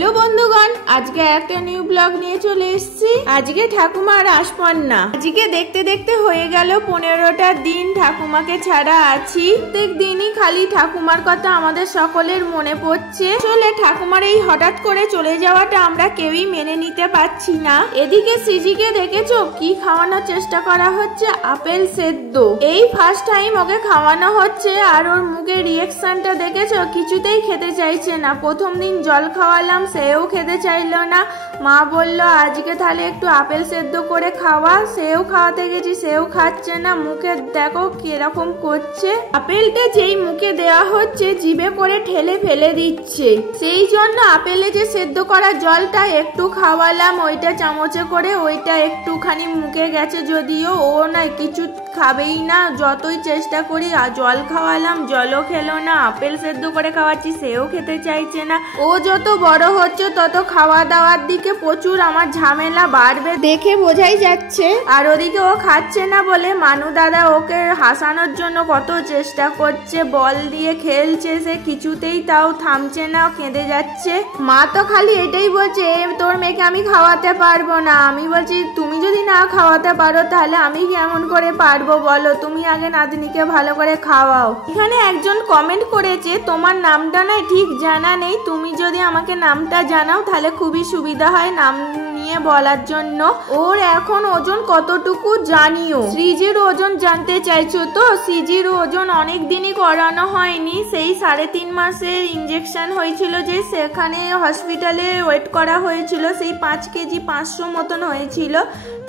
Hello বন্ধুগণ, আজকে একটা নিউ ব্লগ নিয়ে চলে এসেছি। আজকে ঠাকুমার আসপন্না। আজকে দেখতে দেখতে হয়ে গেল 15টা দিন ঠাকুমাকে ছাড়া আছি। প্রত্যেক দিনই খালি ঠাকুমার কথা আমাদের সকলের মনে পড়ছে। আসলে ঠাকুমার এই হঠাৎ করে চলে যাওয়াটা আমরা কেউই মেনে নিতে পারছি না। এদিকে সিজিকে দেখেছো কি খাওয়ানোর চেষ্টা করা হচ্ছে? আপেল সেদ্ধ। এই ফার্স্ট টাইম ওকে খাওয়ানো হচ্ছে, আর ওর মুখের রিয়াকশনটা দেখেছো? কিছুতেই খেতে চাইছে না। প্রথম দিন জল খাওয়ালাম, সেও খেতে চাইলো না। মা বললো আজকে তাহলে একটু আপেল সেদ্ধ করে খাওয়া। সেও খাওয়াতে গেছি, সেও খাচ্ছে না। মুখে দেখো কিরকম করছে। আপেলটা যেই মুখে দেওয়া হচ্ছে জিভে করে ঠেলে ফেলে দিচ্ছে। সেই জন্য আপেলে যে সেদ্ধ করা জলটা একটু খাওয়ালাম, ওইটা চামচে করে, ওইটা একটুখানি মুখে গেছে। যদিও ও না কিছু খাবেই না, যতই চেষ্টা করি। জল খাওয়ালাম, জলও খেলো না। আপেল সেদ্ধ করে খাওয়াচ্ছি, সেও খেতে চাইছে না। ও যত বড় হচ্ছে তত খাওয়া দাওয়ার দিকে প্রচুর আমার ঝামেলা বাড়বে, দেখে বোঝাই যাচ্ছে। আর ওদিকে ও খাচ্ছে না বলে মানু দাদা ওকে হাসানোর জন্য কত চেষ্টা করছে, বল দিয়ে খেলছে। সে কিছুতেই তাও থামছে না, কেঁদে যাচ্ছে। মা তো খালি এটাই বলছে তোর মেয়েকে আমি খাওয়াতে পারবো না। আমি বলছি তুমি যদি না খাওয়াতে পারো তাহলে আমি কেমন করে পারবো বলো? তুমি আগে নাতনিকে ভালো করে খাওয়াও। এখানে একজন কমেন্ট করেছে তোমার নামটা না ঠিক জানা নেই, তুমি যদি আমাকে নামটা জানাও তাহলে খুবই সুবিধা হয় নাম নিয়ে বলার জন্য। ওর এখন ওজন কতটুকু জানিও। সিজির ওজন জানতে চাইছো তো? সিজির ওজন অনেক দিনই করানো হয়নি। সেই 3.5 মাসের ইঞ্জেকশন হয়েছিল, যে সেখানে হসপিটালে ওয়েট করা হয়েছিল। সেই 5 কেজি 500 মতন হয়েছিল।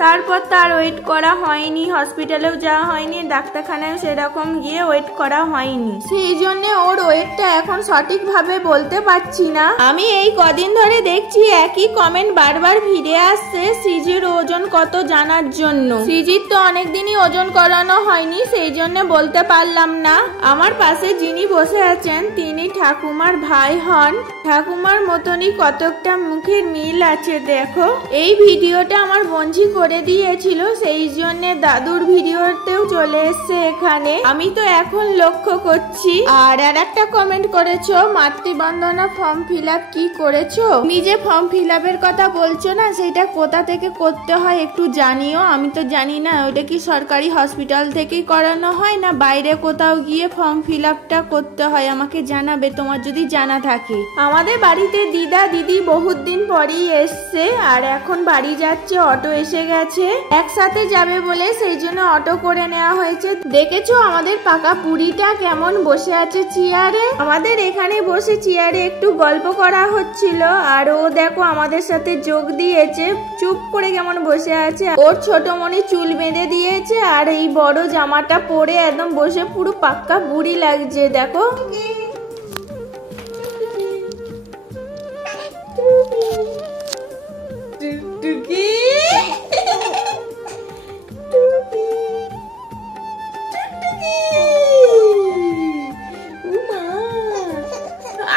তারপর তার ওয়েট করা হয়নি, হসপিটালেও যাওয়া হয়নি, ডাক্তারখানায় সেরকম গিয়ে ওয়েট করা হয়নি। সেই জন্য ওর ওয়েটটা এখন সঠিকভাবে বলতে পারছি না। আমি এই কদিন ধরে দেখছি একই কমেন্ট বারবার ফিরে আসছে সিজির ওজন কত জানার জন্য। সিজির তো অনেকদিনই ওজন করানো হয়নি, সেই জন্য বলতে পারলাম না। আমার পাশে যিনি বসে আছেন তিনি ঠাকুমার ভাই হন। ঠাকুমার মতনই কতকটা মুখের মিল আছে দেখো। এই ভিডিওটা আমার বঞ্জি করে দিয়েছিল, সেই জন্য দাদুর ভিডিওতেও চলে এসছে এখানে। আমি তো এখন লক্ষ্য করছি। আর একটা কমেন্ট করেছো মাতৃবন্দনা ফর্ম ফিল আপ কি করেছো? তুমি যে ফর্ম ফিল আপের কথা বলছো না, সেটা কোথা থেকে করতে হয় একটু জানিও। আমি তো জানি না। ওটা কি সরকারি হসপিটাল থেকেই করানো হয় না বাইরে কোথাও গিয়ে ফর্ম ফিল আপটা করতে হয়? আমাকে জানাবে তোমার যদি জানা থাকে। আমাদের বাড়িতে দিদা দিদি বহুত দিন পরেই এসছে, আর এখন বাড়ি যাচ্ছে। অটো এসে গেছে, একসাথে যাবে বলে সেই জন্য অটো করে নেওয়া হয়েছে। দেখেছো আমাদের পাকা পুরিটা কেমন বসে আছে চেয়ারে? আমাদের এখানে বসে চেয়ারে একটু গল্প করা হচ্ছিল, আর ও দেখো আমাদের সাথে যোগ দিয়েছে। চুপ করে কেমন বসে আছে। ওর ছোট মনে চুল বেঁধে দিয়েছে, আর এই বড় জামাটা পরে একদম বসে পুরো পাক্কা বুড়ি লাগছে দেখো।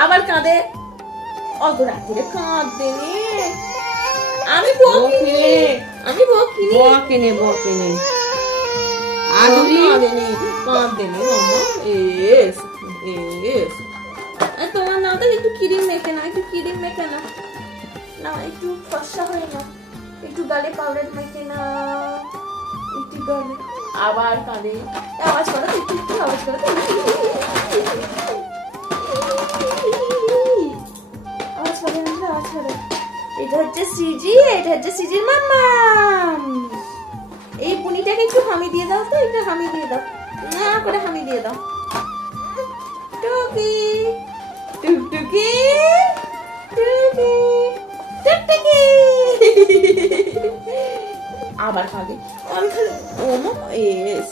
আবার কাঁদে, অত রাত্রে কাঁদতে নে। আমি বকিনি, আমি বকিনি, বকিনি বকিনি। আদুরি কাঁদেনি, কাঁদেনি মামা। এস এস তোমার নাও তো একটু ক্রিম মেখে না, একটু ক্রিম মেখে না, না একটু ফর্সা হয়ে না, একটু গালে পাউডার মেখে না, একটু গালে। আবার কাঁদে, আওয়াজ করো, একটু আওয়াজ করো। এটা হচ্ছে সিজি, এটা হচ্ছে সিজির মাম্মা। এই পুনিটাকে একটু হামি দিয়ে দাও তো, একটু হামি দিয়ে দাও, না করে হামি দিয়ে দাও। টুকি টুকটুকি টুকি টুকটুকি। আবার খাবে। আমি খালি ওমা এস